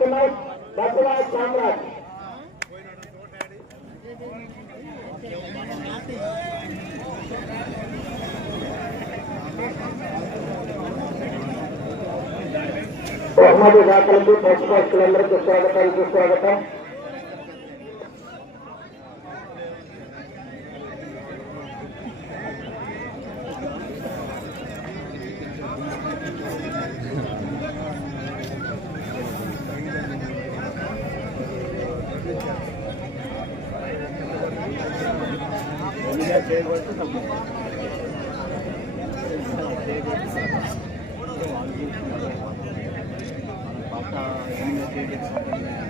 వస్తున్నాయి బసవరాజ్ సామ్రాజ్ బహుమతి దాఖలకు పశుపక్షులందరికీ స్వాగతం సుస్వాగతం Thank you.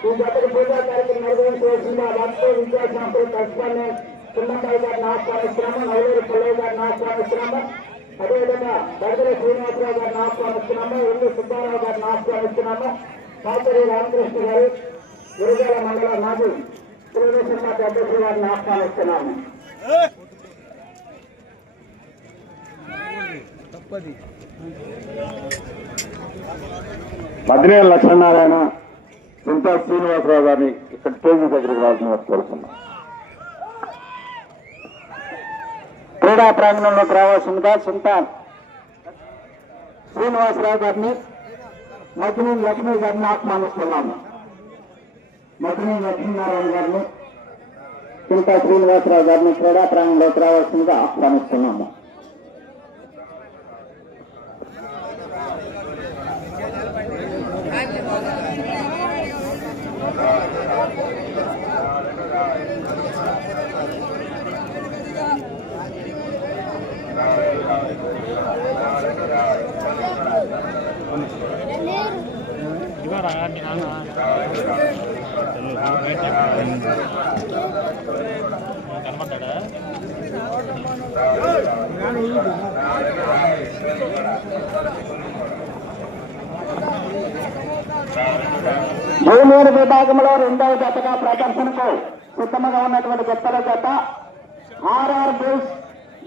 ఈ జతకు పూజా కార్యక్రమం నిర్వహించవలసింది ఆ వాటితో విద్యాశాంతులు కష్టాన్ని చిన్నమ్మాయి గారిని ఆహ్వానిస్తున్నాము నవలేరు పల్లె గారిని ఆహ్వానిస్తున్నాము అదేవిధంగా బడదల శ్రీనివాసరావు గారిని ఆహ్వానిస్తున్నాము ఇల్లు సుబ్బారావు గారిని ఆహ్వానిస్తున్నాము పాతరి రామకృష్ణ గారు గురుజాల మండల నాగు తెలుగుదేశం పార్టీ అధ్యక్షుడు గారిని ఆహ్వానిస్తున్నాము మద్రేల లక్ష్మీనారాయణ చింతా శ్రీనివాసరావు గారిని ఇక్కడ స్టేజ్ దగ్గరికి రావాల్సిన కోరుతున్నాం క్రీడా ప్రాంగణంలోకి రావాల్సిందిగా సుల్తాన్ శ్రీనివాసరావు గారిని మధుని లక్ష్మీ గారిని ఆహ్వానిస్తున్నాము మధుని లక్ష్మీనారాయణ గారిని చింతా శ్రీనివాసరావు గారిని క్రీడా ప్రాంగణంలోకి రావాల్సిందిగా ఆహ్వానిస్తున్నాము. జూనియర్ విభాగంలో రెండవ జతగా ప్రదర్శనకు సిద్ధంగా ఉన్నటువంటి గొప్పల జత. RR Bulls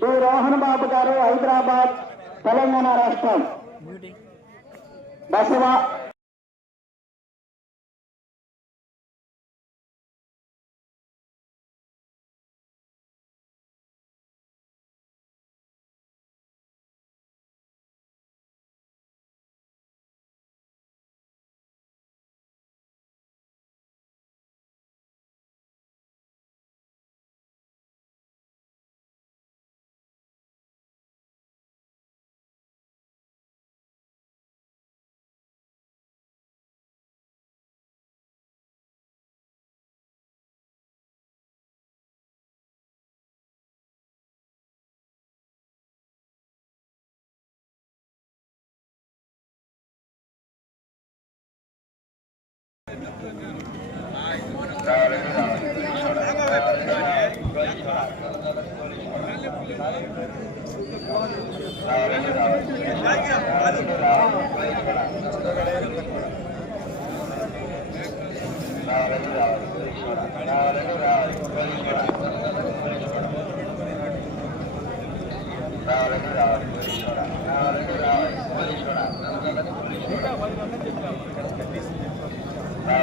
D. Rohan Babu గారు హైదరాబాద్ తెలంగాణ రాష్ట్రం. బసవ about.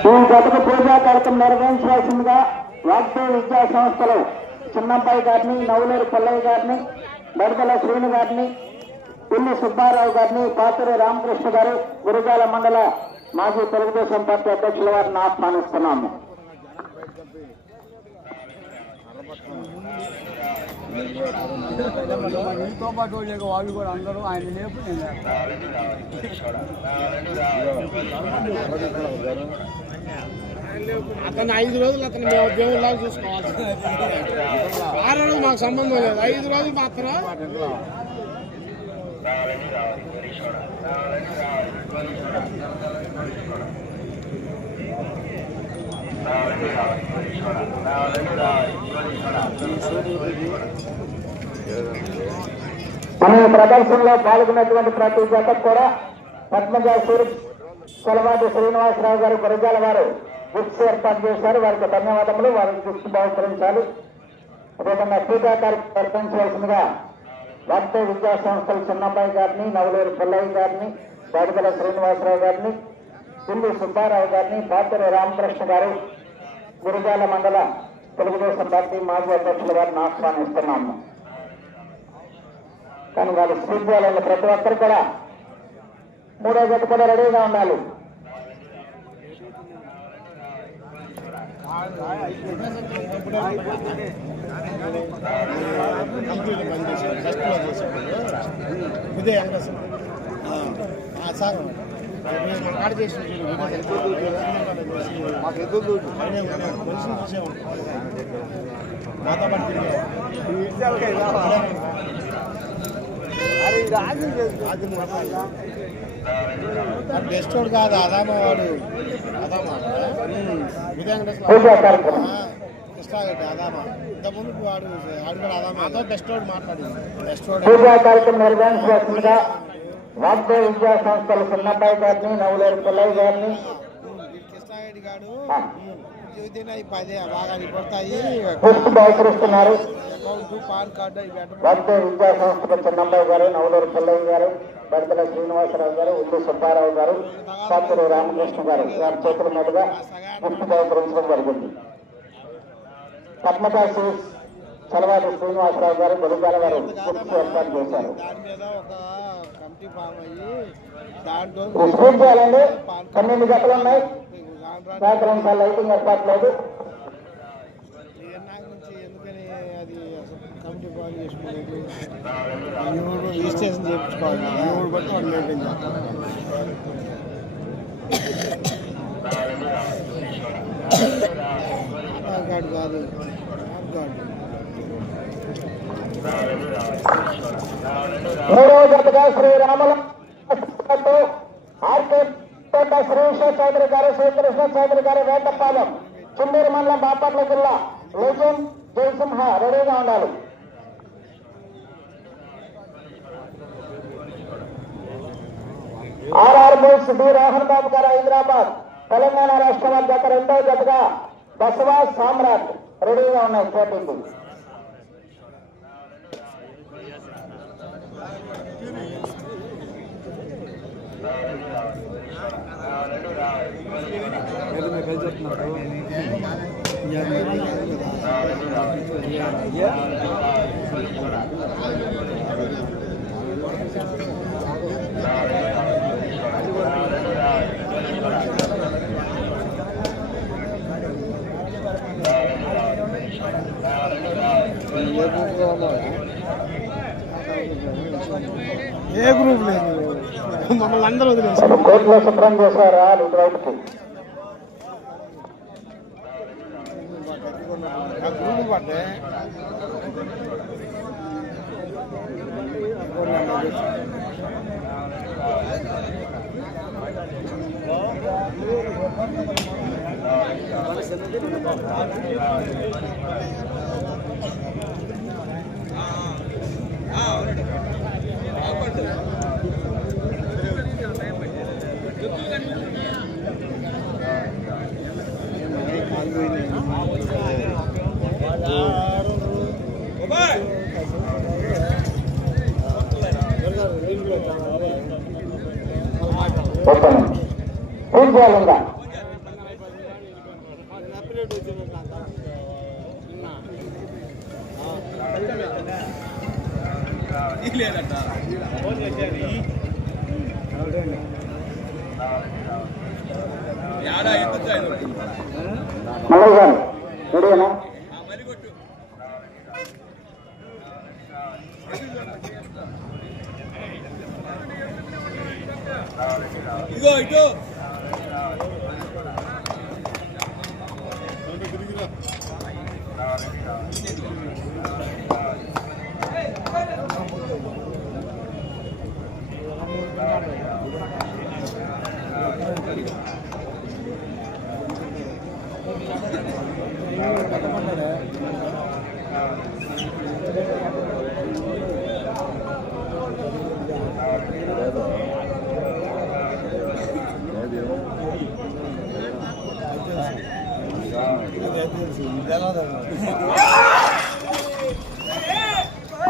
ఈ గతకు పూజా కార్యక్రమం నిర్వహించాల్సిందిగా వాగ్దేవి విద్యా సంస్థలు చిన్నబ్బాయి గారిని నవలేరు పల్లయ్య గారిని బడదల శ్రీను గారిని పిల్లి సుబ్బారావు గారిని పాతూరి రామకృష్ణ గారు గురుజాల మండల మాజీ తెలుగుదేశం పార్టీ అధ్యక్షుల వారిని ఆహ్వానిస్తున్నాము. మీతో పాటు వాళ్ళు కూడా అందరూ ఆయన లేపు అతను ఐదు రోజులు అతను మేము దేవుళ్ళగా చూసుకోవాలి. ఆరు రోజులు మాకు సంబంధం లేదు. ఐదు రోజులు మాత్రం మన ప్రదర్శనలో పాల్గొన్నటువంటి ప్రతి జత కూడా పద్మజ సూరి కొలవాటి శ్రీనివాసరావు గారు గురజాల వారు గుర్తు ఏర్పాటు చేశారు. వారికి ధన్యవాదములు. వారికి గుర్తు బహుకరించాలి. అదేవిధంగా పూజా కార్యక్రమం నిర్వహించవలసిందిగా వార్తా విద్యా సంస్థల చిన్నబ్బాయి గారిని నవలేరు పుల్లయ్య గారిని బాడుగల శ్రీనివాసరావు గారిని పిల్లి సుబ్బారావు గారిని పాత్ర రామకృష్ణ గారు గురజాల మండలం తెలుగుదేశం పార్టీ మాజీ అధ్యక్షుల వారిని ఆహ్వానిస్తున్నాము కానీ వాళ్ళు స్పీడ్ ప్రతి ఒక్కరు కూడా మూడో జత కూడా రెడీగా ఉండాలి. ఇదే సార్. బెస్ట్ వాడు కాదు అదామా వాడు అదామా కృష్ణాగడ్డి అదామా ఇంతకుముందు వాడు వాడు కూడా అదామా అదో బెస్ట్ వాడు మాట్లాడింది బెస్ట్ వాడు వాగ్దేవ్ విద్యా సంస్థల చిన్నబ్బాయి గారిని. నవలేరు పుల్లయ్య గారిని గిఫ్ట్ బహుకరిస్తున్నారు విద్యా సంస్థల చిన్నబ్బాయి గారు నవలేరు పుల్లయ్య గారు బడతల శ్రీనివాసరావు గారు ఉల్లి సుబ్బారావు గారు సాతురు రామకృష్ణ గారు వారి చేతుల మీదుగా గిఫ్ట్ బహుకరించడం జరిగింది. పద్మకాశి చలవాటి శ్రీనివాసరావు గారు గురుగాల వారు గిఫ్ట్ ఏర్పాటు చేశారు. ఫామ్ అయ్యి దాంట్లో స్పీడ్ చేయాలండి. పన్నెండు జతలు ఉన్నాయి. సాయంత్రం లైటింగ్ నుంచి ఎందుకని అది కమిటీ ఫామ్ చేసుకోలేదు ఈవిడ రిజిస్ట్రేషన్ చేయించుకోవాలి ఈవిడ బట్టి వాళ్ళు మెయింటైన్ చేస్తారు. కార్డు కాదు. కార్డు. మూడవ జతగా శ్రీ రామల ఆర్కే తోట చౌదరి గారు శ్రీకృష్ణ చౌదరి గారు వేటపాలెం చుండూరు మండలం బాపట్ల జిల్లా లెజెండ్ జయసింహ రెడీగా ఉండాలి. RR Bulls D Rohan Babu గారు హైదరాబాద్ తెలంగాణ రాష్ట్రం జత రెండవ జతగా బసవా సామ్రాట్ రెడీగా ఉన్నాయి పోటీంది ये ग्रुप ले మమ్మల్ని అందరూ వదిలేసారు కోర్టులో శుభ్రం పూర్తి చేయాలంగా గారు రెడీనా ఇదిగో ఇటు.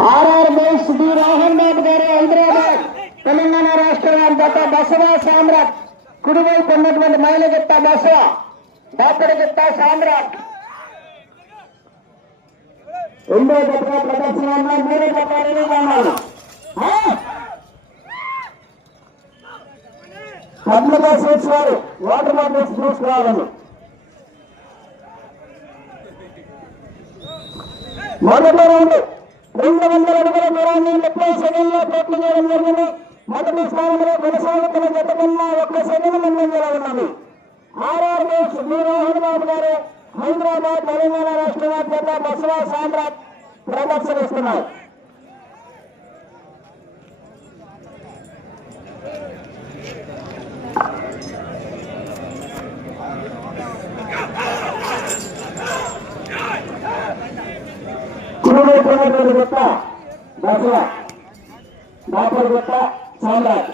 RR Bikes D Rohan Babu గారు హైదరాబాద్ తెలంగాణ రాష్ట్ర వారి గత బసవా సామ్రాట్ కుడివైపు ఉన్నటువంటి మహిళ గిత్త బసవ డాక్టర్ గిత్త సామ్రాట్. రెండో గతగా ప్రదర్శన ఉన్నాయి మూడో గత రెడీగా ఉన్నారు ఆ? పద్మగా స్వీట్స్ వాటర్ బాటిల్స్ చూసుకోవాలని. మొదటి రౌండ్ రెండు వందల అడుగుల దూరాన్ని ముప్పై సెకండ్లో పూర్తి చేయడం జరిగింది. మొదటి స్థానంలో కొనసాగుతున్న జత కన్నా ఒక్క సెకండ్ ముందంజలో ఉన్నది. ఆర్ఆర్ బోస్ వీరోహన్ బాబు గారు. హైదరాబాద్ తెలంగాణ రాష్ట్ర వ్యాప్తంగా బసవా సామ్రాట్ ప్రదర్శనిస్తున్నారు కుడివైపు ఉన్నటువంటి బసవ డాక్టర్ గుట్ట సామ్రాట్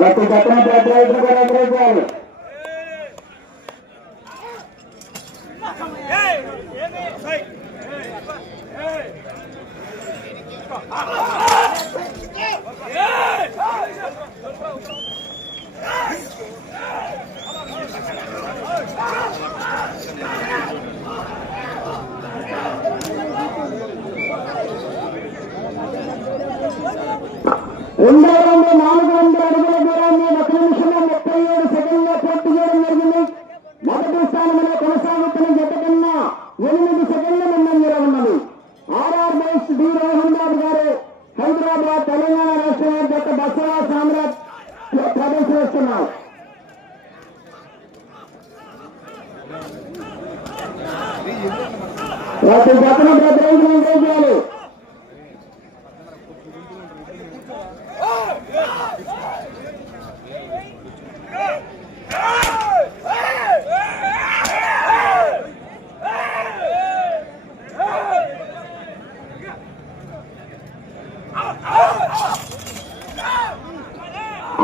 ప్రతి గట్టన ప్రతి రైతులు కూడా ఎదురైపోయారు రెండో రౌండ్ నాలుగు వందల అడుగుల దూరాన్ని ఒక నిమిషంలో ముప్పై ఏడు సెకండ్లో పూర్తి చేయడం జరిగింది మొదటి స్థానంలో కొనసాగుతున్న జత కన్నా ఎనిమిది సెకండ్ల ముందంజలో ఉన్నది RR Bikes D Rohan Babu గారు హైదరాబాద్ తెలంగాణ రాష్ట్ర జత బసవా సామ్రాట్ ప్రదర్శిస్తున్నారు ప్రతి జతను ప్రతి రైతులు ఎంజాయ్ చేయాలి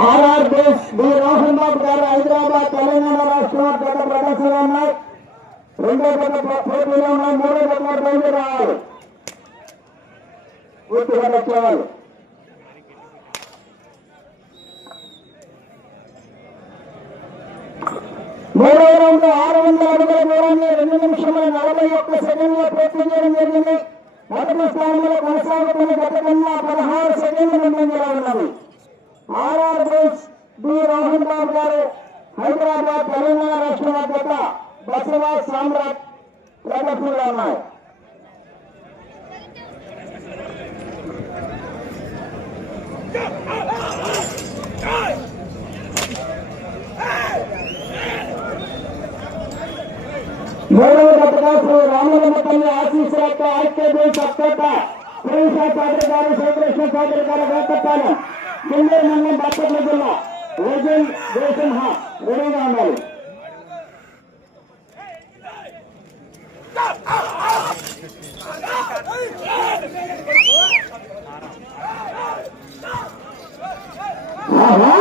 RR base B Rohan Babu గారు హైదరాబాద్ తెలంగాణ రాష్ట్రం గత ప్రదర్శనలో ఉన్నాయి రెండో గత పోటీలో ఉన్నాయి మూడో గత బయలుదేరి రావాలి పూర్తిగా వచ్చేవాళ్ళు మూడో రౌండ్ ఆరు వందల అడుగుల దూరాన్ని రెండు నిమిషముల నలభై ఒక్క సెకండ్లో పూర్తి చేయడం జరిగింది. మొదటి స్థానంలో కొనసాగుతున్న గత కన్నా పదహారు సెకండ్లు ముందంజలో ఉన్నది RR Bose B. Rohan Babu గారు హైదరాబాద్ తెలంగాణ రాష్ట్రం అధ్యక్ష బసవా సామ్రాట్ ప్రదర్శనలో ఉన్నాయి. గతగా శ్రీ రామలింగపల్లి ఆశీస్సులతో ఐక్యదే సప్తత శ్రీషా చౌదరి గారు శ్రీకృష్ణ చౌదరి గారు వేతపాలెం కిందరి మండలం బాపట్ల జిల్లా ఓజన్ దేశంహ రెడీగా ఉండాలి ఆహా!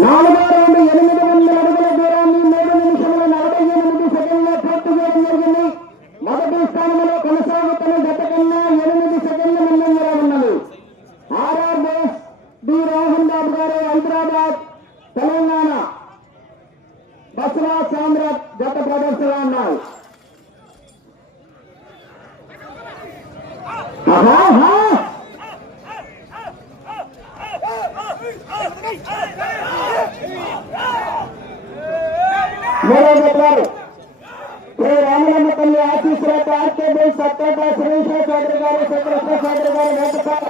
నాలుగో రౌండ్ ఎనిమిది వందల అడుగుల దూరాన్ని మూడు నిమిషముల నలభై ఎనిమిది సెకండ్ల పూర్తి చేయడం జరిగింది మొదటి స్థానంలో కొనసాగుతున్న గత కన్నా ఎనిమిది సెకండ్ల ముందంజలో ఉన్నది R R Bose D Rohan Babu garu Hyderabad Telangana Basava సామ్రాట్ గత ప్రదర్శన ఉన్నాయి ఆహా మూడో చెప్పారు శ్రీ రామలమ్మ తల్లి ఆశీస్సులతో ఆర్కేబీ సత్యత శ్రీష చౌదరి గారు శ్రీకృష్ణ చౌదరి గారు వేటపాల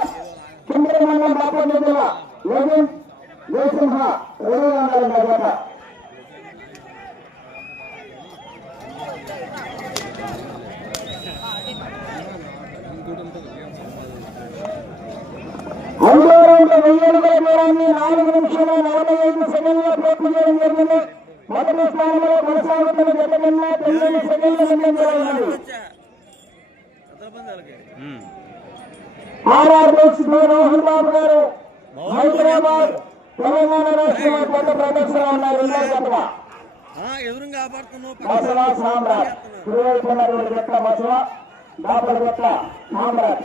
కిందరి మండలం బాపట్ల జిల్లా లెజెండ్ జయసింహ రెడీగా ఉండాలి నా జత ఐదో రౌండ్ వెయ్యి అడుగుల దూరాన్ని నాలుగు నిమిషాల నలభై ఐదు సెకండ్ల పూర్తి చేయడం జరిగింది మొదటి స్థానంలో కొనసాగుతున్న జత కన్నా తొమ్మిది సెకండ్ల ముందంజలో ఉన్నది R R books B Rohan Babu garu Hyderabad Telangana రాష్ట్రం కొత్త ప్రదర్శన ఉన్నారు రెండో జతగా ఎదురుగా కాపాడుతున్నావు బసవ సామ్రాట్ కుడివైపు ఉన్నటువంటి జట్ల బసవ దాపల జట్ల సామ్రాట్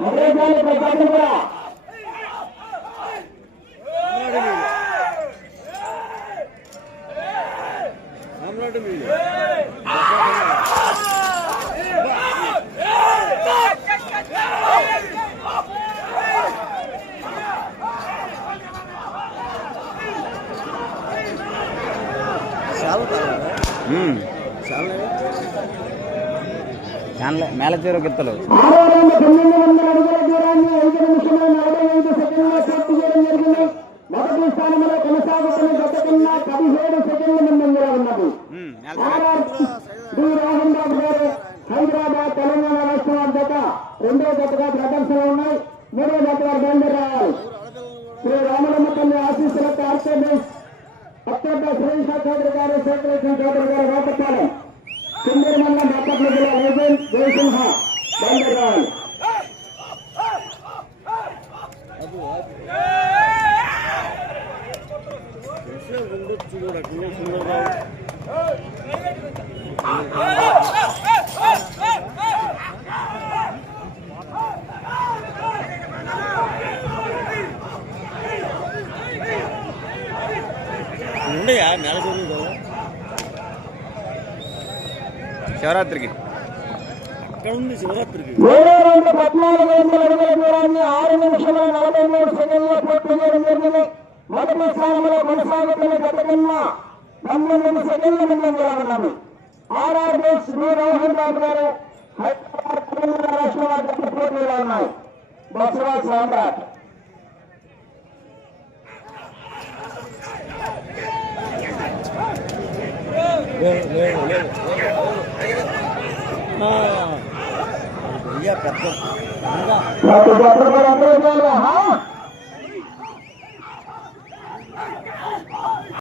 అదే దాని ప్రకాశం కూడా సామ్రాట్ మీరు చాలా చాలా మేలచేరు గిత్తలు మొదటి స్థానంలో కొనసాగుతున్న గత కన్నా పదిహేడు సెకండ్ల ముందంజలో ఉన్నది ఆర్ఆర్ డి రోహన్ బాబు గారు హైదరాబాద్ తెలంగాణ రాష్ట్రం జత రెండో జతగా ప్రదర్శన ఉన్నాయి మూడో జతగా బయలుదేరి రావాలి శ్రీ రామలమ్మ తల్లి ఆశీస్సులతో ఆర్కేబీస్ అత్యంత శ్రీష చౌదరి గారు శ్రీకృష్ణ చౌదరి గారు రోపపాలెం కిందరి మండలం బాపట్ల జిల్లా లెజెండ్ జయసింహ ఉండయా నెల శివరాత్రికి. అక్కడ ఉంది శివరాత్రికి? ఏడో రెండు పద్నాలుగు వందల అడుగుల దూరాన్ని ఆరు నిమిషముల నలభై మూడు సెకండ్ల పూర్తి చేయడం జరిగింది మొదటి స్థానంలో కొనసాగుతున్న గత కన్నా సెకండ్ల ఆర్ఆర్ బి బాబు గారు హైదరాబాద్ తెలంగాణ రాష్ట్రం పోటీలో ఉన్నాయి సామ్రాట్ పెద్ద